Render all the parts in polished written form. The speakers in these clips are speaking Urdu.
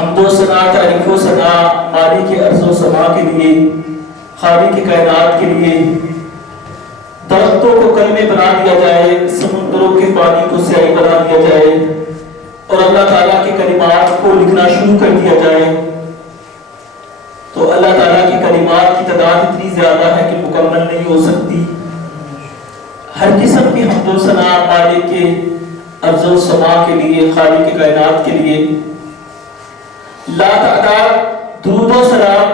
حمد و ثنا تعریف و ثنا مالک ارض و سما کے لیے، خالق کائنات کے لیے۔ درختوں کو کلمے بنا دیا جائے، سمندروں کے پانی کو سیاہی بنا دیا جائے، اور اللہ تعالیٰ کے کلمات کو لکھنا شروع کر دیا جائے، تو اللہ تعالیٰ کی کلمات کی تعداد اتنی زیادہ ہے کہ مکمل نہیں ہو سکتی۔ ہر قسم کی حمد و ثنا مالک کے ارض و سما کے لیے، خالق کائنات کے لیے۔ لا تعداد درود و سلام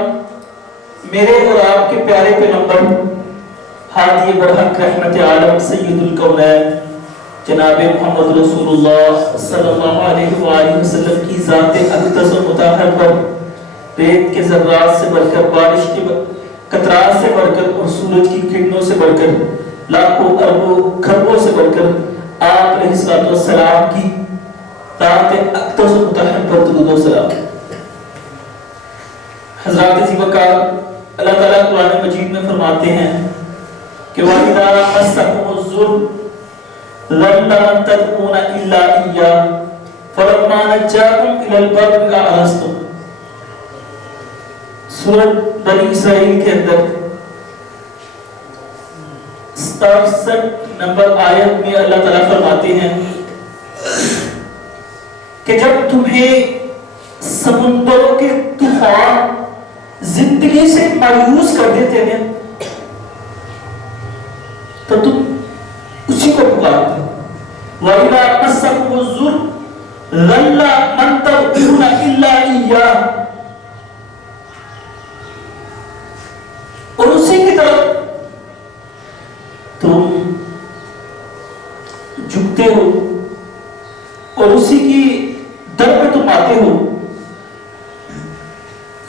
میرے اور آپ کے پیارے پیغمبر ہادی برحق رحمت عالم سید الکونین جناب محمد رسول اللہ صلی اللہ علیہ وآلہ وسلم کی ذات اقدس و مطہر پر ریت کے ذرات سے بڑھ کر، بارش کے قطرات سے بڑھ کر، اور سورج کی کرنوں سے بڑھ کر، لاکھوں اربوں کھربوں سے بڑھ کر آپ علیہ الصلوۃ والسلام کی ذات اقدس و مطہر پر درود و سلام۔ حضرات عزیز وقار، اللہ تعالیٰ قرآن مجید میں فرماتے ہیں کہ وَإِذَا مَسَّكُمُ الضُّرُّ ضَلَّ مَن تَدْعُونَ إِلَّا إِيَّاهُ فَلَمَّا نَجَّاكُمْ إِلَى الْبَرِّ أَعْرَضْتُمْ۔ سورۃ بنی اسرائیل کے اندر 67 نمبر آیت میں اللہ تعالیٰ فرماتے ہیں کہ جب تمہیں سمندروں کے طوفان زندگی سے مایوس کر دیتے ہیں تو تم اسی کو پکارتے ہو۔ وَإِذَا مَسَّكُمُ الضُّرُّ ضَلَّ مَن تَدْعُونَ إِلَّا إِيَّاهُ، اور اسی کی طرف تم جھکتے ہو اور اسی کی در پہ تم آتے ہو۔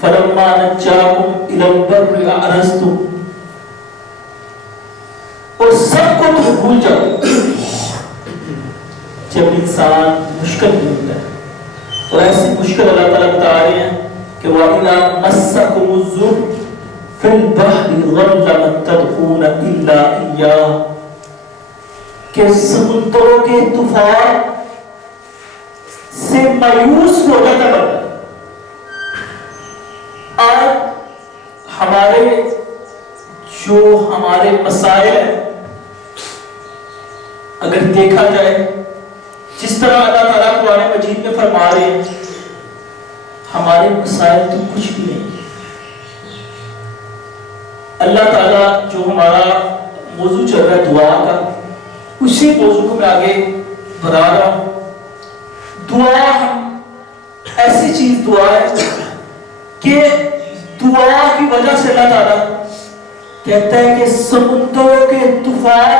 فَلَمَّا نَجَّاكُمْ إِلَى الْبَرِّ أَعْرَضْتُمْ، اور سب کو تم بھول جاؤ۔ جب انسان مشکل میں ہوتا ہے، اور ایسی مشکل اللہ تعالیٰ بتا رہے ہیں کہ وَإِذَا مَسَّكُمُ الضُّرُّ فِي الْبَحْرِ ضَلَّ مَن تَدْعُونَ إِلَّا إِيَّاهُ، کہ سمندروں کے طوفان سے مایوس ہو جاتا بندہ۔ آج ہمارے مسائل ہیں، اگر دیکھا جائے جس طرح اللہ تعالیٰ قرآن مجید میں فرما رہے ہیں، ہمارے مسائل تو کچھ بھی نہیں۔ اللہ تعالیٰ جو ہمارا موضوع چل رہا ہے دعا کا، اسی موضوع کو میں آگے بڑھا رہا ہوں۔ دعا ایسی چیز دعا ہے کہ دعا کی وجہ سے اللہ تعالیٰ کہتا ہے کہ سمندروں کے طوفان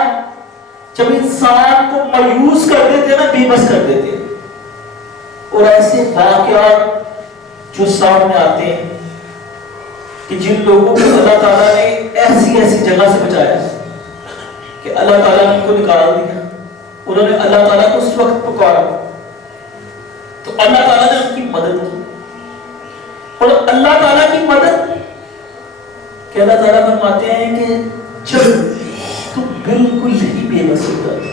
جب انسان کو مایوس کر دیتے ہیں نا، بے بس کر دیتے ہیں، اور ایسے واقعات جو سامنے آتے ہیں کہ جن لوگوں کو اللہ تعالیٰ نے ایسی جگہ سے بچایا کہ اللہ تعالیٰ نے ان کو نکال دیا، انہوں نے اللہ تعالیٰ کو اس وقت پکارا تو اللہ تعالیٰ نے ان کی مدد کی۔ اور اللہ تعالیٰ کی مدد کہ اللہ تعالیٰ فرماتے ہیں کہ جب تو بالکل ہی بے بس ہو جاتا،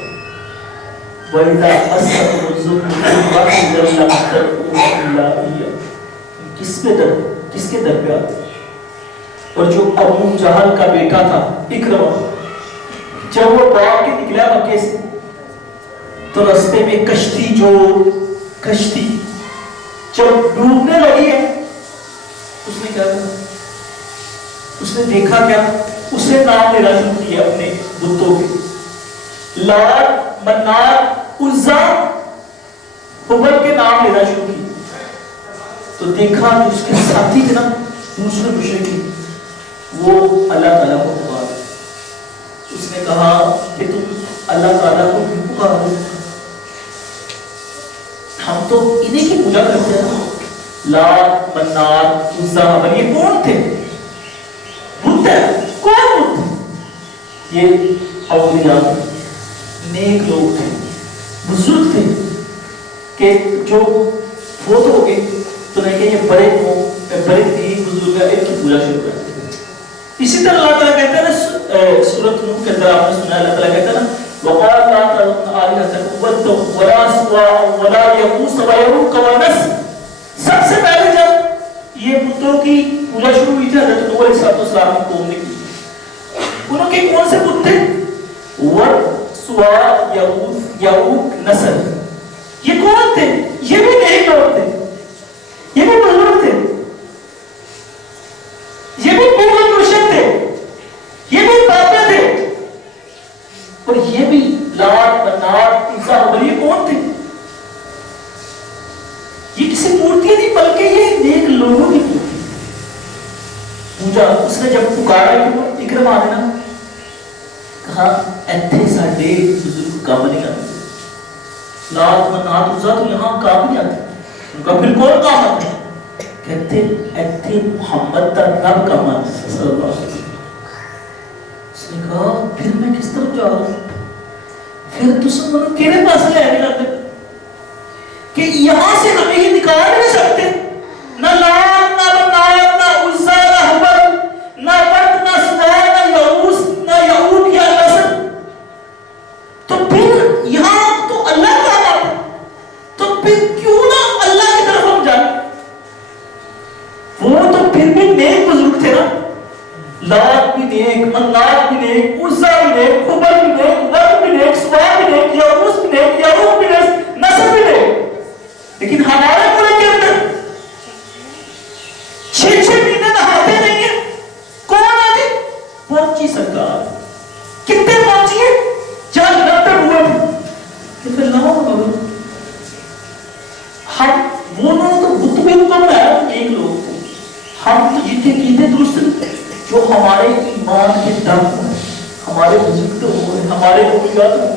وَإِذَا مَسَّكُمُ الضُّرُّ فِي الْبَحْرِ ضَلَّ مَن تَدْعُونَ إِلَّا إِيَّاهُ، کس کے در پہ آتے؟ اور جو ابو جہل کا بیٹا تھا اکرمہ، جب وہ باغ کے نکلا مکے سے تو رستے میں کشتی جب ڈوبنے لگی ہے، اس نے کیا کہا؟ اس نے دیکھا کیا؟ اس نے نام لینا شروع کیا اپنے بتوں کے، لات، منات، عزا، حبل کے نام لینا شروع کیا تو دیکھا کہ اس کے ساتھی تھے نا دوسرے مشرکین، وہ اللہ تعالیٰ کو پکار۔ اس نے کہا کہ تم اللہ تعالیٰ کو کیوں پکارو؟ ہم تو انہیں کی پوجا کرتے ہیں، لات، منات، عزا، حبل، یہ کون تھے؟ بت ہے، کون بت؟ یہ اولیاء نیک لوگ تھے، بزرگ تھے کہ جو فوت ہو گئے تو نے کہ یہ بڑے بزرگ ہیں، ان کی پوجا شروع کر دی۔ اسی طرح اللہ تعالیٰ کہتا ہے نا سورۃ نوح کے اندر آپ نے سنا، اللہ تعالیٰ کہتا ہے نا وَقَالَ لَا تَذَرُنَّ آلِهَتَكُمْ وَدًّا وَلَا سُوَاعًا وَلَا يَغُوثَ وَيَعُوقَ وَنَسْرًا۔ سب سے پہلے یہ بتوں کی پوجا شروع ہوئی تھی حضرت نوح علیہ السلام کی قوم نے کی. انہوں کے کون سے بت تھے؟ ود، سوا، یعوق، نصر. یہ کون تھے؟ یہ بھی نیک لوگ تھے، یہ بھی بزرگ تھے، یہ بھی پورے مرشد تھے، یہ بھی بابا تھے، اور یہ بھی لات، منات، عزا، اور یہ کون تھے؟ یہ کسی مورتی نہیں بلکہ یہ نیک لوگوں کی مورتی پوجا. اس نے جب پکارا کہ اکرم آ دینا، کہا ایتھے ساڈے بزرگ کام نہیں آتے، لات، منات، عزا تو یہاں کام نہیں آتے. ان کا پھر کون کام آتے ہیں؟ کہتے ایتھے محمد دا رب کام آتے صلی اللہ علیہ وسلم. اس نے کہا پھر میں کس طرف جا رہا ہوں؟ پھر تسے منو کیڑے پاس لے کے جاتے کہ یہاں سے ہمیں یہ نکال نہیں سکتے؟ نہ لات، نہ منات، نہ عزا، نہ حبل، نہ ود، نہ سوا، نہ یعوس، نہ یعوق یا نصر. تو پھر یہاں تو اللہ کا آتا، تو پھر کیوں نہ اللہ کی طرف ہم جائیں؟ وہ تو پھر بھی نیک بزرگ تھے نا، لات بھی نیک، منات بھی نیک، عزا بھی نیک، حبل بھی نیک، ود بھی نیک، سوا بھی نیک، یعوس بھی نیک، یعوق بھی نیک، نصر بھی نیک. لیکن ہمارے ملک کے اندر 6 مہینے نہاتے نہیں ہیں. کون آجی پہنچی سرکار؟ کتنے پہنچی ہے؟ جہاں 90 ہوئے تھے کہ پھر لاؤ بابا ہم وہ لوگ تو بت بھی کم ہے ایک لوگ کو. ہم تو جتنے کیتے درست جو ہمارے ایمان کے دم ہیں، ہمارے بزرگ تو ہوئے، ہمارے اولیاء تو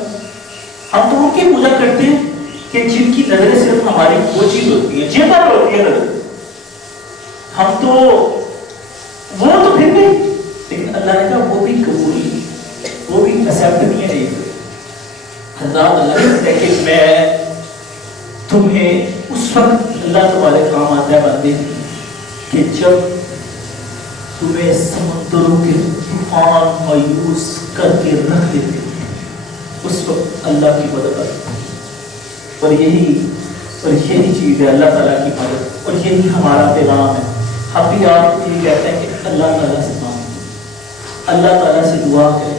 ہم تو ان کی پوجا کرتے ہیں کہ جن کی نظریں صرف ہماری وہ چیز ہوتی ہے، جن پر ہوتی ہے نظر. ہم تو وہ تو پھر بھی، لیکن اللہ نے کہا وہ بھی قبول نہیں، وہ بھی ایکسپٹ نہیں ہے. حضرات اللہ کہتے ہیں کہ میں تمہیں اس وقت اللہ تمہارے کام آتا ہے بندے کہ جب تمہیں سمندروں کے طوفان مایوس کر کے رکھ دیتے، اس وقت اللہ کی مدد آتی. اور یہی چیز ہے اللہ تعالیٰ کی مدد، اور یہی ہمارا پیغام ہے. ہم بھی آپ کو یہ کہتے ہیں کہ اللہ تعالیٰ سے مانگیں، اللہ تعالیٰ سے دعا کریں.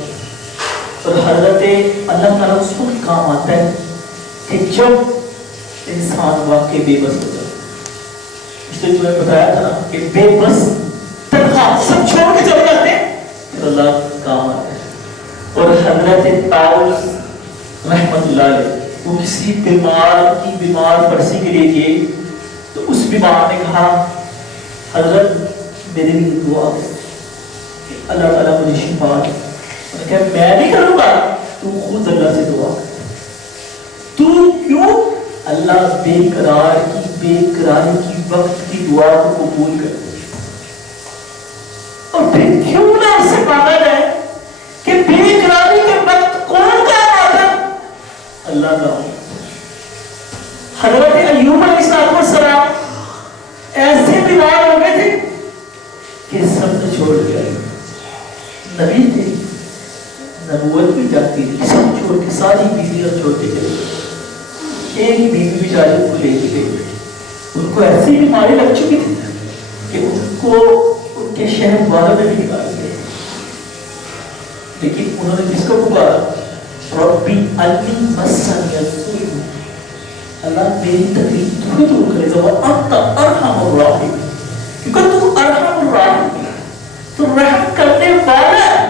اور حضرت اللہ تعالیٰ اس وقت کام آتا ہے کہ جب انسان واقعی بے بس ہو جائے. اس نے تمہیں بتایا تھا نا کہ بے بس تنہا سب چھوڑ کے چلے جاتے ہیں، پھر اللہ کام آتا ہے. اور حضرت طاؤس رحمت اللہ علیہ وہ کسی بیمار پرسی کے لیے گئے تو اس بیمار نے کہا حضرت میرے لیے دعا کریں کہ اللہ تعالیٰ مجھے شفا دے. انہوں نے کہا میں نہیں کروں گا، تو خود اللہ سے دعا کر. تو کیوں؟ اللہ بے قراری کی وقت کی دعا کو قبول کر. اور پھر کیوں نہ اس سے مانگا جائے کہ بے قراری کے وقت کون کام آتا؟ اللہ کا. حضرت ایوب علیہ السلام ایسے بیمار ہو گئے تھے کہ سب نے چھوڑ دیا. نبی تھے، نبوت بھی جاتی تھی، سب چھوڑ کے ساری بیویاں چھوڑ کے چلے گئے. ایک ہی بیوی بیچاری کو لے کے گئی. ان کو ایسی بیماری لگ چکی تھی کہ ان کو ان کے شہر والوں نے بھی نکال دیا. لیکن انہوں نے کس کو پکارا؟ ربی انی مسنی السوء، اللہ میری تکلیف تو دور کرے گا، وانت ارحم الراحمین، کیونکہ تو ارحم الراحمین، تو رحم کرنے والا ہے.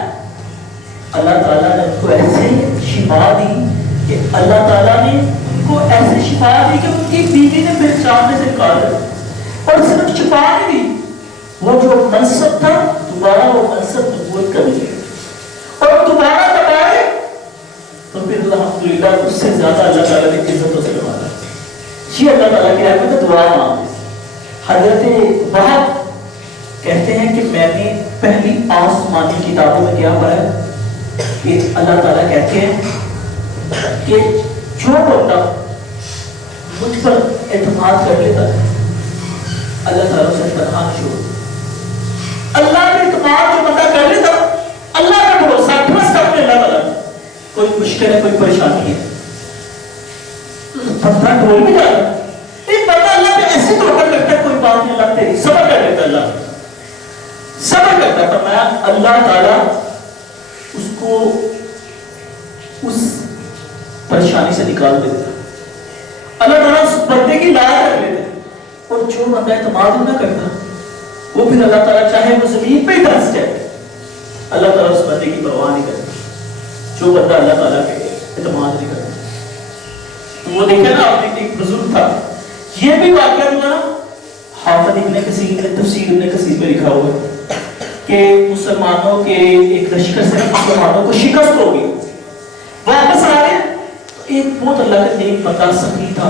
اللہ تعالیٰ نے ان کو ایسے شفا دی کہ اللہ تعالیٰ نے ان کو ایسے شفا دی کہ ان کی بیوی نے پہچاننے سے کہا. اور صرف شفا نہیں دی، وہ جو منصب تھا دوبارہ وہ منصب نبوت کر لیا. اور دوبارہ بتائے تو پھر الحمدللہ اس سے زیادہ اللہ تعالیٰ نے عزتوں سے نوازا. یہ اللہ تعالیٰ کی رحمت ہے، دعا مانگے. حضرت وہب کہتے ہیں کہ میں نے پہلی آسمانی کتابوں میں کیا پڑھا کہ اللہ تعالیٰ کہتے ہیں کہ جو بندہ مجھ پر اعتماد کر لیتا ہے اللہ تعالیٰ سے تنہا چھوڑ. اللہ پہ اعتماد جو بندہ کر لیتا، اللہ کا بھروسہ ٹرسٹ کرتے اللہ تعالیٰ. کوئی مشکل ہے، کوئی پریشانی ہے، بندہ ڈھول بھی جاتا ہے. ایک بندہ اللہ پہ ایسے توکل کرتا ہے، کوئی بات نہیں، اللہ تیری صبر کر لیتا کرتا ہے، فرمایا اللہ تعالیٰ اس کو اس پریشانی سے نکال دیتا، اللہ تعالیٰ اس بندے کی لاج رکھ لیتے، اور جو بندہ اعتماد نہ کرتا وہ پھر اللہ تعالیٰ چاہے وہ زمین پہ ہی دھنس جائے، اللہ تعالیٰ اس بندے کی پرواہ نہیں کرتا، جو بندہ اللہ تعالیٰ کے اعتماد نہیں کرتا۔ تو وہ دیکھا نا آپ نے، ایک بزرگ تھا، یہ بھی واقعہ ہوا نا، حافظ ابن کثیر نے تفسیر ابن کثیر میں لکھا ہوا ہے کہ مسلمانوں کے ایک لشکر سے مسلمانوں کو شکست ہو گئی، واپس آ رہے ایک بہت اللہ کا نیک بندہ سخی تھا،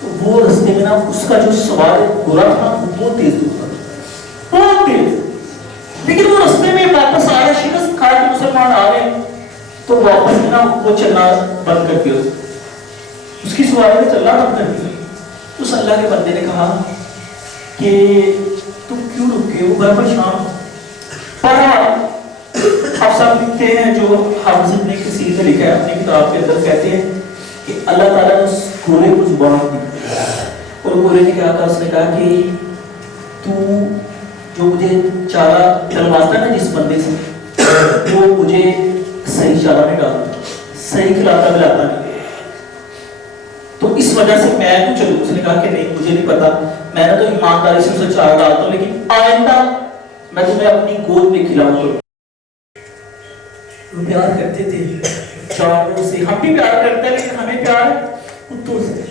تو وہ رستے میں نا اس کا جو سوار گھوڑا تھا وہ بہت تیز دوڑتا تھا، بہت تیز، لیکن وہ رستے میں واپس آ رہے، شکست کھا کے مسلمان آ رہے ہیں، تو واپس میں نا وہ چلنا بند کر دیا، اس کی سواری نے چلنا بند کر دیا۔ اس اللہ کے بندے نے کہا کہ تم کیوں رکے ہو، بڑا پریشان ہو، پڑھا آپ سب لکھتے ہیں، جو حافظ ابن کثیر نے لکھا ہے اپنی کتاب کے اندر، کہتے ہیں کہ اللہ تعالیٰ نے اس گھوڑے کو زبان دی، اور گھوڑے نے کہا تھا، اس نے کہا کہ تو جو مجھے چارہ چلواتا ہے نا جس بندے سے، وہ مجھے صحیح چارہ نہیں ڈالتا، صحیح کھلاتا ملاتا نہیں، تو اس وجہ سے میں تو چلوں۔ اس نے کہا کہ نہیں مجھے نہیں پتا، میں نے تو ایمانداری سے اسے چارہ ڈالتا ہوں، لیکن آئندہ میں تمہیں اپنی گود میں کھلاؤں گا۔ وہ پیار کرتے تھے جانوروں سے، ہم بھی پیار کرتے ہیں، لیکن ہمیں پیار ہے کتوں سے۔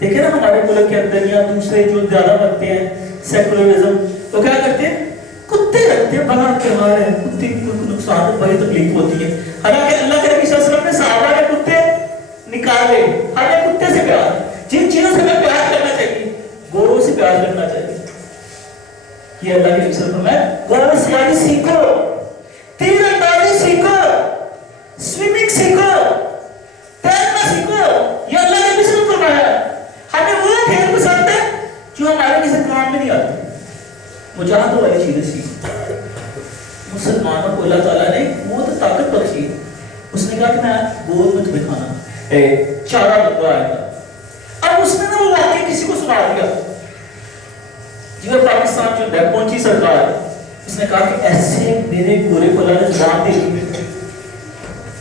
دیکھیں نا ہمارے ملک کے اندر یا دوسرے جو زیادہ بنتے ہیں سیکولرزم، تو کیا کرتے ہیں، کتے رکھتے ہیں، بغیر پیار ہے، کتے کو نقصان بڑی تکلیف ہوتی ہے، حالانکہ اللہ کے نبی صلی اللہ علیہ وسلم نے صحابہ نے کتے نکالے، ہمیں کتے سے پیار، جن چیزوں سے ہمیں پیار کرنا چاہیے گوروں سے پیار کرنا چاہیے۔ یہ اللہ کے نبی صلی اللہ علیہ وسلم ہے، گوروں سواری سیکھو، تیر اندازی سیکھو، سوئمنگ سیکھو، تیرنا سیکھو، یہ اللہ کے نبی صلی اللہ علیہ وسلم فرمایا۔ ہمیں وہ کھیل پسند ہے جو ہمارے کسی کام میں نہیں آتے، مجاہدوں والی چیزیں سیکھو۔ مسلمانوں کو اللہ تعالیٰ نے بہت طاقت بخشی، اس نے کہا کہ میں گود میں تمہیں کھانا چارہ دوں گا آئے گا۔ اب اس نے نا وہ واقعہ کسی کو سنا دیا، جب پاکستان جو ہے پہنچی سرکار، اس نے کہا کہ ایسے میرے گورے کو اللہ نے زبان دے دی،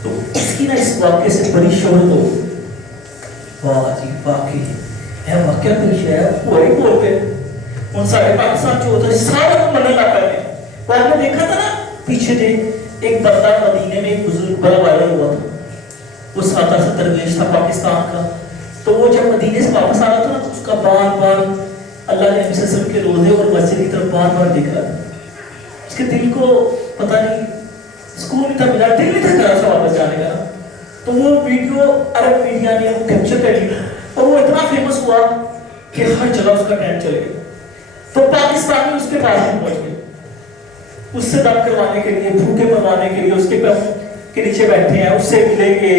تو اس کی نا اس واقعے سے بڑی شہرت ہو، واہ جی واقعی ہے، واقعہ پیش ہے، پورے بول پہ ان سارے پاکستان جو ہوتا ہے سارے کو منع نہ کرنے۔ وہ آپ نے دیکھا تھا نا پیچھے دے ایک بندہ مدینے میں ایک بزرگ بڑا وائرل ہوا تھا، وہ 70 درویش تھا پاکستان کا، تو وہ جب مدینے سے واپس آ رہا تھا نا، اس کا بار بار اللہ کے نبی صلی اللہ علیہ وسلم کے روزے اور مسجد کی طرف بار بار دیکھ رہا تھا، اس کے دل کو پتہ نہیں سکون نہیں تھا ملا، دل نہیں تھا کرا سا واپس جانے کا، تو وہ ویڈیو عرب میڈیا نے وہ کیپچر کر لی، اور وہ اتنا فیمس ہوا کہ ہر جگہ اس کا ٹرینڈ چل گیا، تو پاکستانی اس کے پاس میں پہنچ گئے، اس سے دم کروانے کے لیے، بھوکے مروانے کے لیے، اس کے پیروں کے نیچے بیٹھے ہیں، اس سے ملیں گے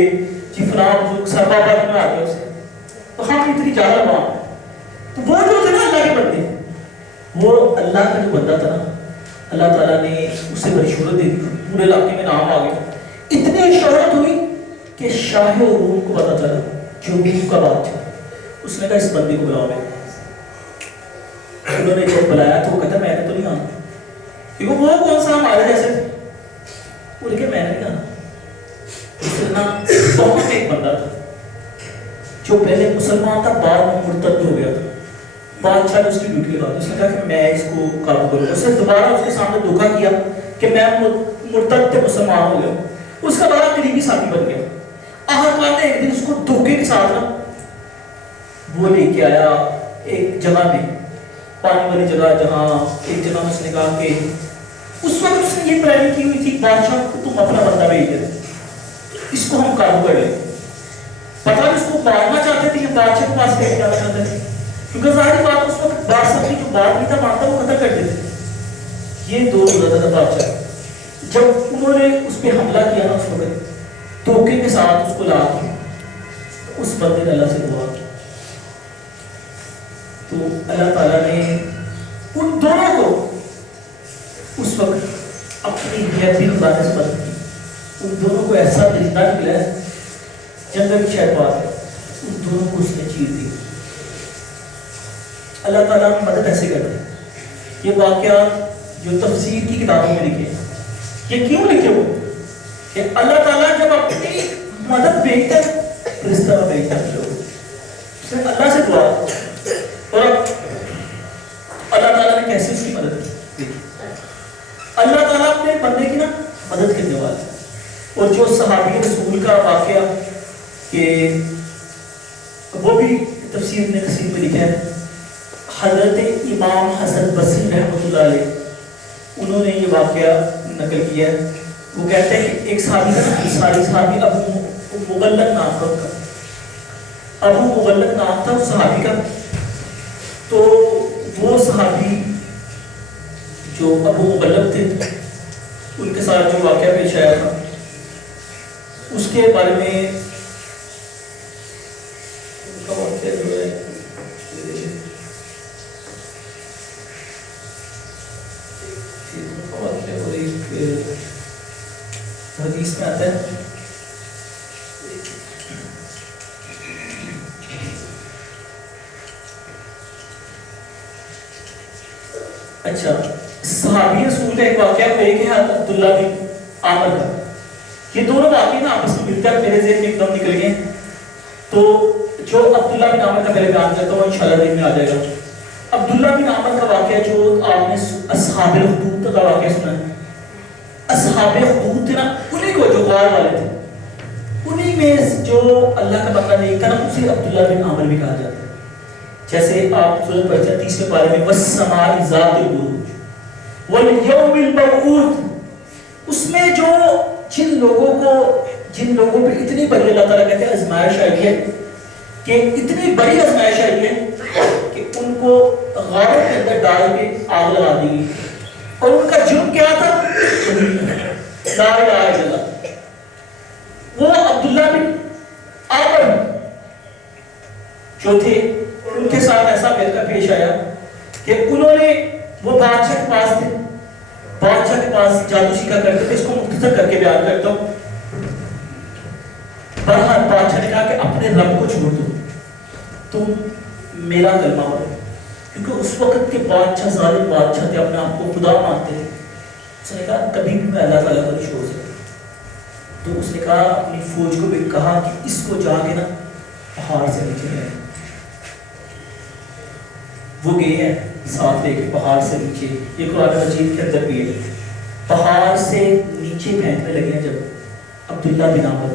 جی فلاں بزرگ صاحب آباد میں آ گیا اسے، تو ہم اتنی جاہل عوام، تو وہ جو تھے نا اللہ کے بندے، وہ اللہ کا جو بندہ تھا نا، اللہ تعالیٰ نے اسے بڑی شہرت دے دی، پورے علاقے میں نام آ گیا، اتنی شہرت ہوئی کہ شاہ روم کو پتا چلا، جو روم کا بادشاہ، اس نے کہا اس بندے کو بلاؤ، انہوں نے جب بلایا تو وہ کہتا میں نے تو نہیں آنا، کیونکہ وہ کون سا ہمارے جیسے تھے، وہ لکھے میں نے نہیں آنا، اس نے بہت ایک بندہ تھا جو پہلے مسلمان تھا بعد میں مرتد ہو گیا تھا، بادشاہ نے اس کی ڈیوٹی لگا دی، اس نے کہا کہ میں اس کو قابو کروں، اس نے دوبارہ اس کے سامنے دھوکہ کیا کہ میں مرتد تھے مسلمان ہو گیا، اس کا بڑا قریبی ساتھی بن گیا، آخر نے ایک دن اس کو دھوکے کے ساتھ نا وہ لے کے آیا ایک جگہ میں، پانی والی جگہ، جہاں ایک جگہ میں اس نے کہا کہ اس وقت اس نے یہ پلاننگ کی ہوئی تھی بادشاہ کو تم اپنا بندہ بھیج دے، اس کو ہم قابو کر لیں، پتہ نہیں اس کو مارنا چاہتے تھے کہ بادشاہ کے پاس لے کے جانا چاہتے تھے، کیونکہ ظاہری بات اس وقت بادشاہ کی جو بات نہیں تھا مانتا وہ قتل کر دیتے، یہ دو روزہ تھا بادشاہ، جب انہوں نے اس پہ حملہ کیا نا اس وقت دھوکے کے ساتھ اس کو لا دیا، اس بندے نے اللہ سے دعا کی، تو اللہ تعالیٰ نے ان دونوں کو اس وقت اپنی غیبی خزانے سے مدد کی، ان دونوں کو ایسا زندہ نکلا ہے، جنگل کی شاید بات ہے، ان دونوں کو اس نے چیر دی۔ اللہ تعالیٰ کی مدد ایسے کرتے ہیں، یہ واقعہ جو تفسیر کی کتابوں میں لکھے. یہ کیوں لکھے وہ کہ اللہ تعالیٰ جب اپنی مدد بھیجتا ہے رشتہ بھیجتا ہے اس نے اللہ سے دعا اور اللہ تعالیٰ نے کیسے اس کی مدد کی. اللہ تعالیٰ اپنے بندے کی نا مدد کرنے والا ہے. اور جو صحابی رسول کا واقعہ کہ وہ بھی تفسیر نے کثیر میں لکھا ہے. حضرت امام حسن بصری رحمۃ اللہ علیہ انہوں نے یہ واقعہ نقل کیا ہے. وہ کہتے ہیں کہ ایک صحابی ابو مغلق نام تھا ان کا. ابو مغلق نام تھا اس صحابی کا. تو وہ صحابی جو ابو مغلق تھے ان کے ساتھ جو واقعہ پیش آیا تھا اس کے بارے میں ان کا واقعہ جو ہے حدیث میں آتا ہے. اچھا صحابی رسول کا ایک واقعہ ہے کہ عبداللہ بن عامر کا. یہ دونوں واقعے نا آپس میں ملتے ہیں میرے ذہن میں ایک دم نکل گئے. تو جو عبداللہ بن عامر کا پہلے بیان کرتا ہوں انشاءاللہ دن میں آ جائے گا. عبداللہ بن عامر کا واقعہ جو آپ نے اصحاب الخدود کا واقعہ سنا ہے. اصحاب الخدود تھے نا انہیں کو جو غار والے تھے انہیں میں جو اللہ کا بندہ نہیں تھا نا اسے عبداللہ بن عامر بھی کہا جاتا ہے. جیسے آپ سورۃ پڑھتے ہیں 30ویں پارے میں والسماء ذات البروج والیوم الموعود. اس میں جو جن لوگوں پہ اتنی بڑی اللہ تعالیٰ کہتے ہیں آزمائش آئی ہے کہ اتنی بڑی آزمائش آئی ہے کہ ان کو غاروں کے اندر ڈال کے آگ لگا دی گئی. اور ان کا جرم کیا تھا؟ لا الہ الا اللہ. وہ عبداللہ بن عامر جو تھے ان کے ساتھ ایسا پیش آیا کہ انہوں نے وہ بادشاہ کے پاس تھے. بادشاہ کے پاس جادو سیکھا کرتے تھے. اس کو مختصر کر کے بیان کرتا ہوں. بہرحال بادشاہ نے کہا کہ اپنے رب کو چھوڑ دو, تم میرا کلمہ پڑھو. کیونکہ اس وقت کے بادشاہ ظالم بادشاہ تھے, اپنے آپ کو خدا مانتے تھے. اس نے کہا کبھی بھی میں اللہ تعالیٰ کو نہیں چھوڑ سکتا. تو اس نے کہا اپنی فوج کو بھی کہا کہ اس کو جا کے نا پہاڑ سے نیچے لے. وہ گئے ہیں ساتھ لے کے پہاڑ سے نیچے. یہ قرآن مجید کے اندر بھی ہے. پہاڑ سے نیچے پھینکنے لگے ہیں جب عبداللہ بن عامر,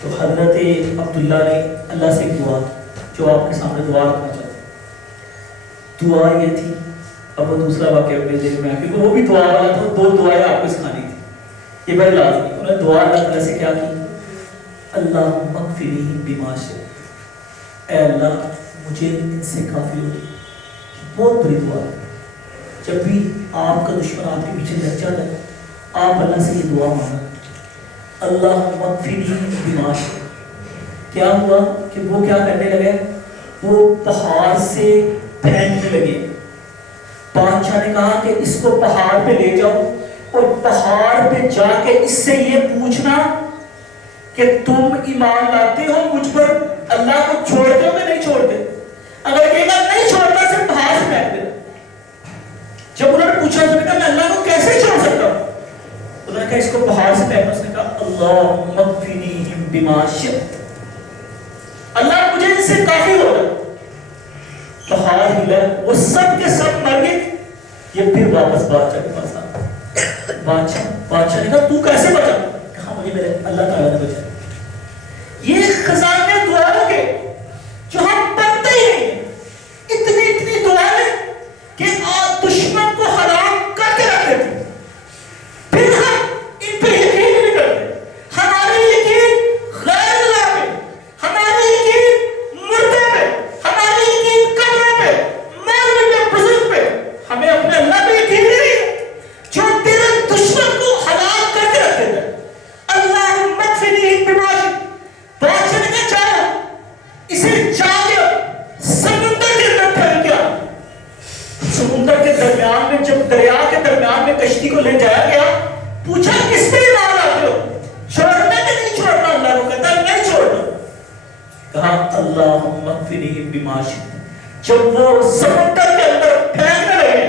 تو حضرت عبداللہ نے اللہ سے دعا جو آپ کے سامنے دعا رکھنا چاہتا. دعا یہ تھی, اب وہ دوسرا واقعہ میرے ذہن میں آیا کیونکہ وہ بھی دعا والا تھا. دو دعائیں آپ کو سکھانی تھی, یہ بڑی لازمی. انہوں نے دعا اللہ تعالیٰ سے کیا کی؟ اللہم اغفرلی بما شئت, اے اللہ مجھے ان سے کافی ہو. بہت بڑی دعا ہے. جب بھی آپ کا دشمن آپ کے پیچھے لگ جاتا ہے آپ اللہ سے یہ دعا مانگا اللہم اغفرلی بما شئت. کیا ہوا کہ وہ کیا کرنے لگے؟ وہ پہاڑ سے پھینکنے لگے. بادشاہ نے کہا کہ اس کو پہاڑ پہ لے جاؤ اور پہاڑ پہ جا کے اس سے یہ پوچھنا کہ تم ایمان لاتے ہو مجھ پر, اللہ کو چھوڑتے ہو کہ نہیں چھوڑتے. اگر کہے گا نہیں چھوڑتا صرف پہاڑ سے پھینک دے. جب انہوں نے پوچھا تو نے کہا میں اللہ کو کیسے چھوڑ سکتا ہوں؟ انہوں نے کہا اس کو پہاڑ سے پھینکنا. اس نے کہا اللہم اغفرلی بما شئت, اللہ مجھے اس سے کافی ہو رہا. پہاڑ ہلا, وہ سب کے سب مر گئے. یہ پھر واپس بادشاہ کے پاس آ. بادشاہ نے کہا تو کیسے بچا؟ کہا مجھے میرے اللہ تعالیٰ نے بچایا. یہ خزانے دعاؤں کے جو ہم پڑھتے ہی نہیں, اتنی دعائیں کہ دشمن کو ہلاک کر کے رکھ دیتی, پھر ہم ان پہ یقین نہیں کرتے. ہمارے یقین غیر اللہ پہ, ہمارے یقین مردے پہ, ہمارے یقین قبروں پہ, مولوی پہ, بزرگ پہ, ہمیں اپنے اللہ پہ یقین نہیں ہے جو تیرے دشمن کو ہلاک کر کے رکھ دیتا ہے. اللہم اغفرلی بما شئت. بادشاہ نے کہا چاہو اسے جا کے سمندر کے اندر پھینک گیا. سمندر کے درمیان میں, جب دریا کے درمیان میں کشتی کو لے جایا گیا, پوچھا کس پہ ایمان لاتے ہو, چھوڑنا کہ نہیں چھوڑنا؟ اللہ کو کہتا نہیں چھوڑنا. کہا اللہم اغفرلی بما شئت. جب وہ سمندر کے اندر پھینکنے لگے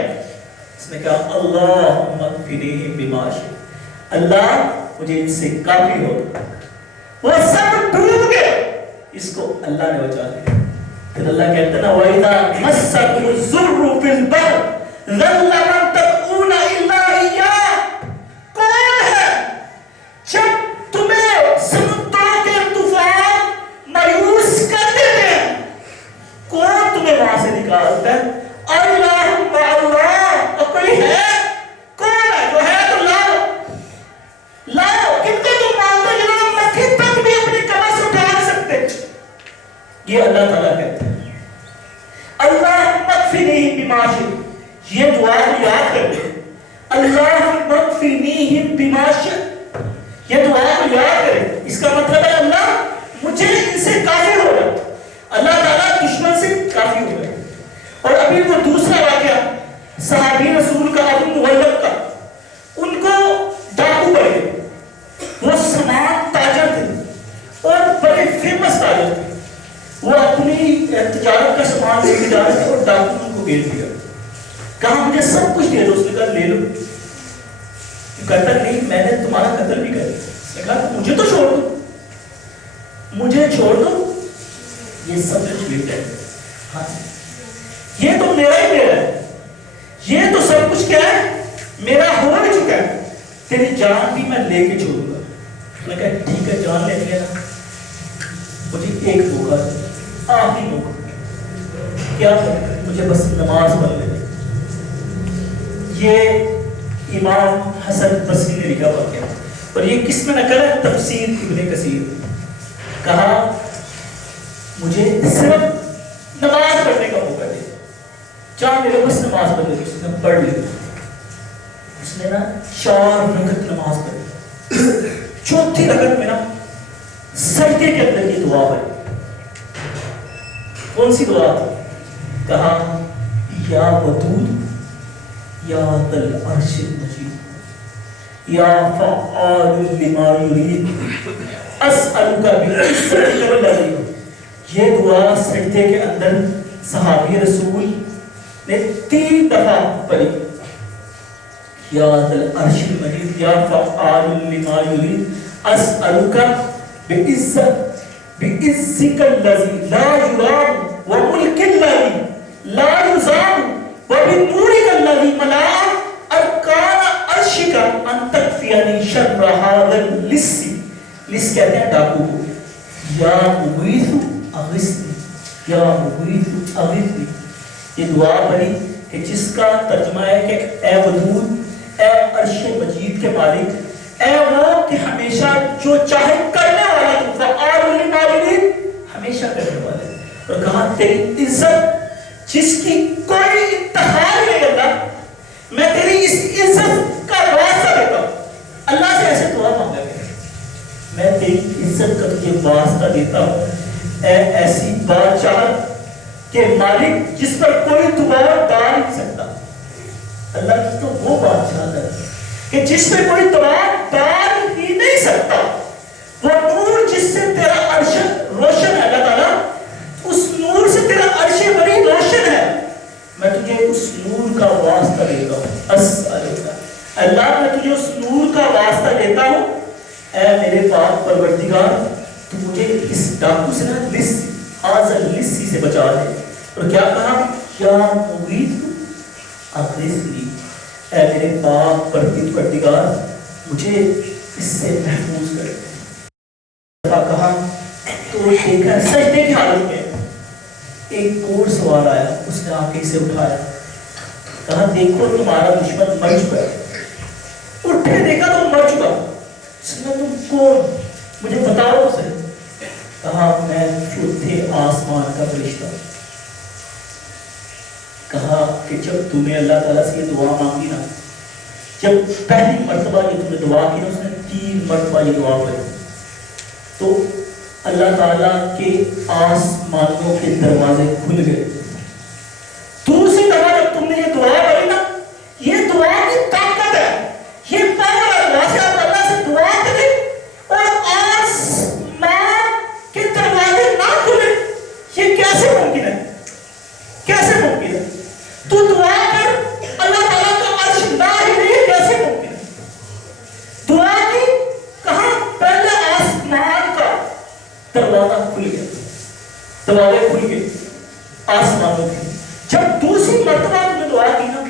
اس نے کہا اللہم اکفنیہم بما شئت، اللہ مجھے ان سے کافی ہو. وہ سب ڈوب گئے، اس کو اللہ نے بچا لیا. پھر اللہ کہتا ہے نا وَإِذَا مَسَّكُمُ الضُّرُّ فِي الْبَحْرِ ضَلَّ مَن تَدْعُونَ إِلَّا إِيَّاهُ. کون ہے جب تمہیں سمندروں کے طوفان مایوس کر دیتے ہیں، کون تمہیں وہاں سے نکالتا ہے؟ الہ مع اللہ، اور کوئی ہے؟ کون ہے؟ جو ہے تو لاؤ لاؤ. کتنے تم مانتے جنہوں نے مکھی تک بھی اپنی کمر سے اٹھا نہیں سکتے. یہ اللہ تعالیٰ کہتے ہیں اللہم اکفنیہم بما شئت. یہ دعا کو یاد کریں، اللہم اکفنیہم بما شئت. یہ دعا کو یاد کریں. اس کا مطلب ہے اللہ مجھے ان سے کافی ہو گیا. اللہ تعالیٰ دشمن سے کافی ہو گیا. اور ابھی وہ دوسرا واقعہ صحابی رسول کا ابو مغلب کا، ان کو ڈاکو پڑے. وہ سامان تاجر تھے اور بڑے فیمس تاجر تھے. وہ اپنی تجارت کا سامان لے کے جا رہے تھے اور ڈاکو ان کو بیچ دیا. کہا مجھے سب کچھ دے دو. اس نے کہا لے لو. کہتا نہیں میں نے تمہارا قتل بھی کر دیا. اس نے کہا مجھے تو چھوڑ دو، مجھے چھوڑ دو، یہ سب کچھ مل جائے. ہاں یہ تو میرا ہی میرا ہے، یہ تو سب کچھ کیا ہے میرا ہو ہی چکا ہے. تیری جان بھی میں لے کے چھوڑوں گا. اس نے کہا ٹھیک ہے جان لے لینا، مجھے ایک موقع دے، آخری موقع. کیا مجھے بس نماز پڑھ لے. یہ امام حسن بصری نے لکھا واقعہ، اور یہ کس میں نقل ہے؟ تفسیر ابن کثیر. کہا مجھے صرف نماز پڑھنے کا موقع دے، چاہ میرے بس نماز پڑھ لی. اس نے پڑھ لی. اس نے نا 4 رکعت نماز پڑھی. چوتھی رکعت میں نا سجدے کے اندر یہ دعا پڑھی. کون سی دعا؟ کہا یا ودود یا ذل عرش المجید یا فعال لما یرید اسألک بعزتک العظیم. یہ دعا سجدے کے اندر صحابی رسول نے 3 دفعہ پڑھی. یا ذل عرش المجید یا فعال لما یرید اسألک بعزتک الذی لا یرام وملک الذی لا یزام وبنورک الذی ملأ ارکان عرشک ان تکفینی شر ھذا اللص. لص کہتے ہیں ڈاکو کو. یا مغیث اغثنی، یا مغیث اغثنی. یہ دعا پڑھی کہ جس کا ترجمہ ہے کہ اے ودود، اے عرش مجید کے مالک، اے وہ کہ ہمیشہ جو چاہے کرنے والا تو فعال لما یرید، ہمیشہ کرنے والا. اور کہا تیری عزت جس کی کوئی انتہا نہیں اللہ، میں تیری اس عزت کا واسطہ دیتا ہوں. اللہ سے ایسے دعا مانگا گیا، میں تیری عزت کا تجھے واسطہ دیتا ہوں اے ایسی بادشاہ کہ مالک جس پر کوئی دباؤ ڈال نہیں سکتا. اللہ کی تو وہ بادشاہ ہے کہ جس پہ کوئی دباؤ ڈال ہی نہیں سکتا. وہ نور جس سے تیرا عرش روشن ہے اللہ تعالیٰ، اس نور سے تیرا عرش بڑی روشن ہے. میں تجھے اس نور کا واسطہ دیتا ہوں. اللہ میں تجھے اس نور کا واسطہ دیتا ہوں اے میرے پاک پروردگار، تو مجھے اس ڈاکو سے نا لسی سے بچا دے. اور کیا کہا؟ یا مغیث اغثنی، اے میرے پاک پروردگار مجھے اس سے محفوظ کر. کہا تو دیکھا سجدے کی حالت میں ایک گھوڑ سوار آیا. اس نے آ کے اسے اٹھایا. کہا دیکھو تمہارا دشمن مر چکا ہے. اٹھے دیکھا تو مر چکا. اس نے تم کون؟ مجھے بتاؤ اسے. کہا میں چوتھے آسمان کا فرشتہ. کہا کہ جب تم نے اللہ تعالیٰ سے یہ دعا مانگی نا، جب پہلی مرتبہ یہ تم نے دعا کی نا، اس نے 3 مرتبہ یہ دعا پڑھی تو اللہ تعالیٰ کے آسمانوں کے دروازے کھل گئے. دوسری دفعہ جب تم نے یہ دعا پڑھی نا، یہ دعا کی طاقت ہے، یہ پاور ہے. وہاں سے آپ اللہ سے دعا کریں اور آسمان کے دروازے نہ کھلے، یہ کیسے ممکن ہے؟ کیسے ممکن ہے؟ تو دعا کر اللہ تعالیٰ کا عرش نہ جب دوسری مرتبہ تم نے دعا کی نا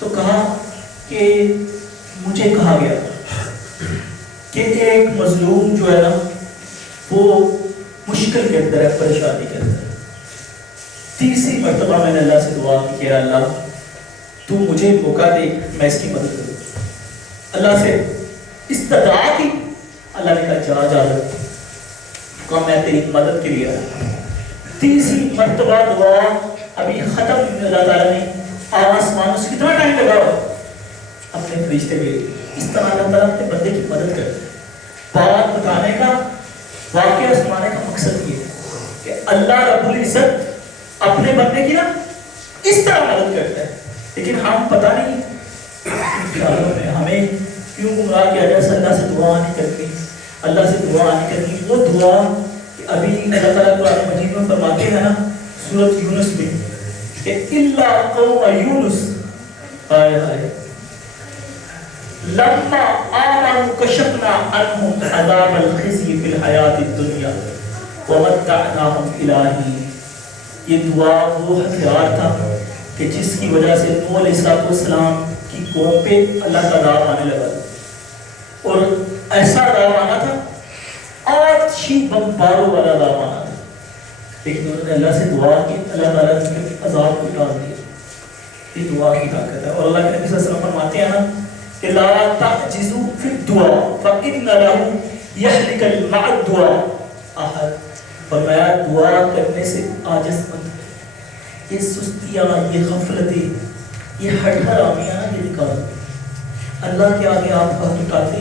تو کہا کہ مجھے کہا گیا کہ ایک مظلوم جو ہے نا وہ مشکل کے اندر ہے، پریشانی کے اندر ہے۔ تیسری مرتبہ میں نے اللہ سے دعا کی کہ اللہ تو مجھے موقع دے، میں اس کی مدد کروں۔ اللہ سے استدعا کی، اللہ نے کہا جا کہا میں تیری مدد کے لیے آیا۔ تیسری مرتبہ دعا ابھی ختم نہیں، اللہ تعالیٰ نے آسمان سے کتنا ٹائم لگا اپنے فرشتے میں۔ اس طرح اللہ تعالیٰ اپنے بندے کی مدد کرتا ہے۔ بات بتانے کا، واقعہ سنانے کا مقصد یہ ہے کہ اللہ رب العزت اپنے بندے کی نا اس طرح مدد کرتا ہے، لیکن ہم پتہ نہیں خیالوں میں ہمیں کیوں گمراہ کیا جائے۔ اللہ سے دعا نہیں کرتی، اللہ سے دعا نہیں کرتی۔ وہ دعا ابھی اللہ تعالیٰ قرآن مجید میں فرماتے ہیں نا سورۃ یونس میں کہ الا قوم یونس ہائے ہائے لما آمنوا کشفنا عنہم عذاب الخزي فی الحیاۃ الدنیا ومتعناہم الی حین۔ یہ دعا وہ ہتھیار تھا کہ جس کی وجہ سے نوح علیہ السلام کی قوم پہ اللہ کا عذاب آنے لگا، اور ایسا عذاب آنا تھا، آتشی بمباروں والا عذاب آنا تھا، لیکن انہوں نے اللہ سے دعا کی، اللہ تعالیٰ نے عذاب کو ٹال دیا۔ یہ دعا کی طاقت ہے۔ اور اللہ کے نبی صلی اللہ علیہ وسلم فرماتے ہیں نا کہ لا تعجزوا فی الدعاء فإن له يهلك مع الدعاء احد۔ فرمایا دعا کرنے سے عاجز مت، یہ سستیاں، یہ غفلتیں، یہ ہٹ حرامیاں یہ نکالو۔ اللہ کے آگے آپ ہاتھ اٹھاتے،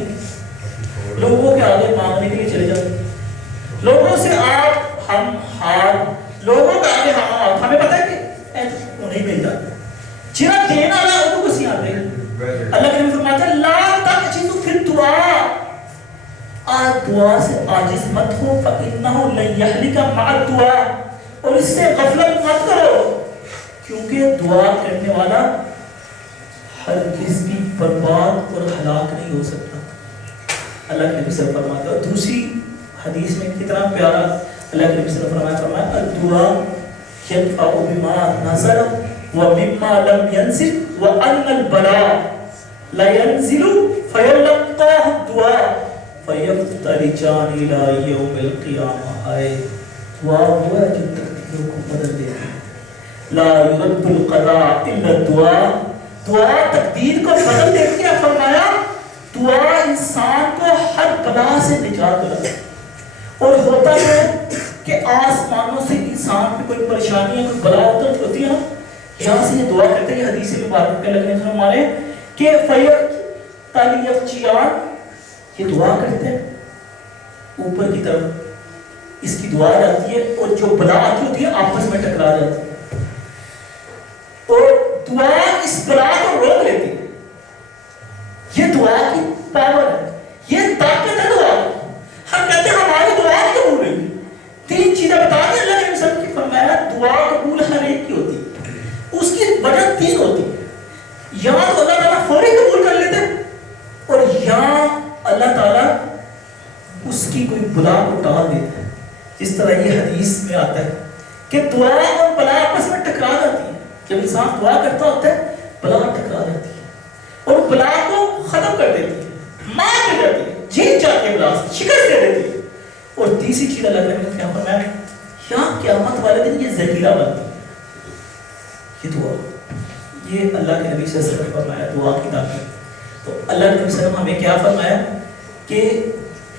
لوگوں کے آگے مانگنے کے لیے چلے جاتے، لوگوں سے آپ ہم ہار، لوگوں کے آگے ہم ہاتھ، ہمیں پتہ ہے کہ وہ نہیں ملتا، جنہ دینا رہا ہے وہ کسی آتے ہیں۔ اللہ کے نبی فرماتا ہے لا تعجزوا فی الدعاء، دعا سے عاجز مت ہو، فإنه لن يهلك مع الدعاء، اور اس سے غفلت مت کرو، کیونکہ دعا کرنے والا ہرگز بھی برباد اور ہلاک نہیں ہو سکتا۔ اللہ کے نبی صلی اللہ علیہ وسلم فرماتا ہے، دوسری حدیث میں کتنا پیارا اللہ کے نبی صلی اللہ علیہ وسلم فرمایا الدعاء ينفع بما نزل ومما لم ينزل وأن البلاء لا ينزل فيلقاه الدعاء فيفترجان إلى يوم القيامة۔ آئے دعا وہ ہے جو تقدیروں کو بدل دیتی ہے، لا يرد القضاء إلا الدعاء، دعا تقدیر کو بدل دیتی ہے۔ فرمایا دعا انسان کو ہر بلا سے نجات دلاتی ہے، اور ہوتا ہے کہ آسمانوں سے انسان پہ کوئی پریشانی ہے، کوئی بلا ہوتی ہے، یہاں سے یہ دعا کرتے ہیں۔ حدیث مبارک کے لگنے سے ہمارے کہ فیفتریجان، یہ دعا کرتے ہیں اوپر کی طرف، اس کی دعا جاتی ہے اور جو بلا آتی ہوتی ہے آپس میں ٹکرا جاتی ہے، اور دعا اس بلا کو روک لیتی ہے۔ یہ دعا کی پاور ہے، یہ طاقت ہے دعا کی۔ ہم کہتے ہیں ہماری دعا نہیں قبول ہوئی، تین چیزیں بتا دیں اللہ نے سب کی فرمایا دعا قبول ہر ایک کی ہوتی ہے، اس کی وجہ تین ہوتی ہے، یا تو اللہ تعالیٰ فوری قبول کر لیتے، اور یا اللہ تعالیٰ اس کی کوئی بلا کو ٹال دیتا ہے۔ جس طرح یہ حدیث میں آتا ہے کہ دعا اور بلا آپس میں ٹکرا جاتی ہے، جب انسان دعا کرتا ہوتا ہے بلا ٹکرا جاتی ہے اور بلا کو ختم کر دیتی ہے، مار کر دیتی ہے، جیت جاتی ہے، بلا سے شکست دے دیتی ہے۔ اور تیسری چیز اللہ نے کیا فرمایا، یا قیامت والے دن یہ ذخیرہ بنتی ہے، یہ دعا، یہ اللہ کے نبی صلی اللہ علیہ وسلم نے فرمایا دعا کی طاقت۔ تو اللہ کے نبی صلی اللہ علیہ وسلم ہمیں کیا فرمایا کہ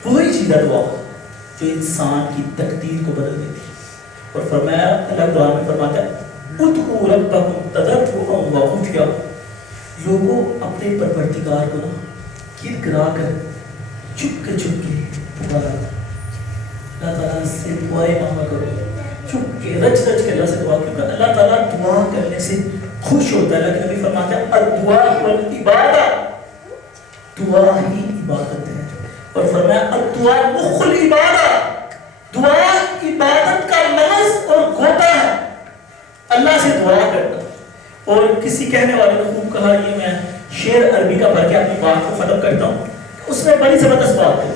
وہی چیز ہے دعا جو انسان کی تقدیر کو بدل دیتی ہے، اور فرمایا اللہ قرآن میں فرماتا ہے ادعوا ربکم تضرعا وخفیا، لوگوں اپنے پروردگار کو نا گر گرا کر چپ کے پکارا، اللہ تعالیٰ سے دعائیں مانگا کرو، چپ کے رچ رچ کے اللہ سے دعا کیوں کرنا۔ اللہ تعالیٰ دعا کرنے سے خوش ہوتا ہے۔ اللہ کے نبی فرماتے ہیں الدعاء والعبادہ، دعا ہی عبادت ہے، اور فرمایا الدعاء مخ العبادہ، دعا عبادت کا لفظ اور گوتا ہے، اللہ سے دعا کرنا۔ اور کسی کہنے والے نے خوب کہا، یہ میں شعر عربی کا پڑھ کے اپنی بات کو ختم کرتا ہوں، اس میں بڑی زبردست بات ہے،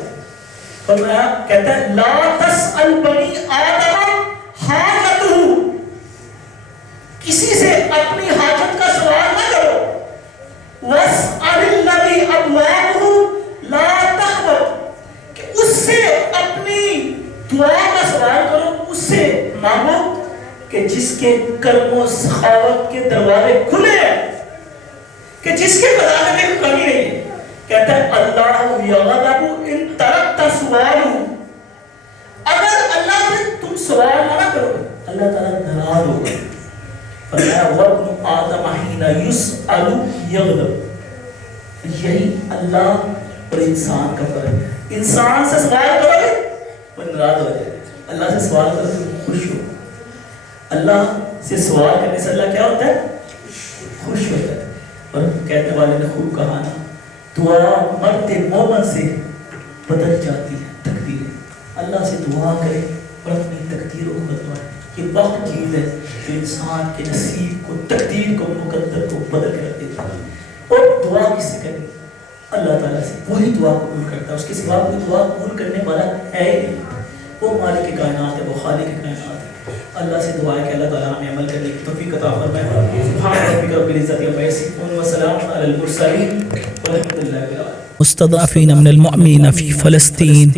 فرمایا کہتا ہے لا تسأل بنی آدم حاجتہ، کسی سے اپنی حاجت کا سوال نہ کرو. وَاسْأَلِ الَّذِي أَبْوَابُهُ لَا تَحْبَطْ کہ اس سے اپنی دعا کا سوال کرو, اس سے مانگو کہ جس کے کرم و سخاوت کے دروازے کھلے ہیں, کہ جس کے خزانے میں کمی نہیں ہے. کہتا ہے اللہ یغضب ان ترکت سوالہ, اگر اللہ سے تم سوال نہ کرو اللہ تعالیٰ ناراض ہوگا. فرمایا وَابْنُ آدَمَ حِينَ يُسْأَلُ يَغْضَبُ. یہی اللہ اور انسان کا فرق ہے. انسان سے سوال کرو گے وہ ناراض ہو جائے, اللہ سے سوال کرو گے خوش ہو. اللہ سے سوال کرنے سے اللہ کیا ہوتا ہے؟ خوش ہوتا ہے. اور کہنے والے نے خوب کہا نا, دعا مرد مومن سے بدل جاتی ہے تقدیر. اللہ سے دعا کرے اور اپنی تقدیروں کو بدلوائے. یہ وقت چیز ہے جو انسان کے نصیب کو, تقدیر کو, مقدر کو بدل کر دیتا ہے. اور دعا کس سے کرنی؟ اللہ تعالیٰ سے. وہی دعا قبول کرتا ہے, اس کے سوا کوئی دعا قبول کرنے والا ہے ہی نہیں. وہ مالک کائنات ہے, وہ خالق کائنات ہے. اللہ سے دعا ہے کہ اللہ تعالیٰ ہمیں عمل کرنے کی توفیق عطا فرمائے. سبحان ربک رب العزت عما یصفون وسلام علی المرسلین والحمد للہ رب العالمین. مستضعفين من المؤمنين في فلسطين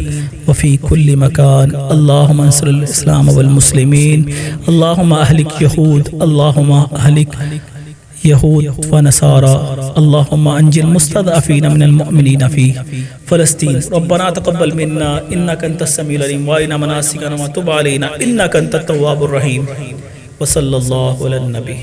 وفي كل مكان. اللهم انصر الإسلام والمسلمين. اللهم أهلك يهود, اللهم أهلك يهود ونصارى. اللهم أنجِ المستضعفين من المؤمنين في فلسطين. ربنا تقبل منا إنك أنت السميع العليم وأرنا مناسكنا وتب علينا إنك أنت التواب الرحيم. وصلى الله على النبي.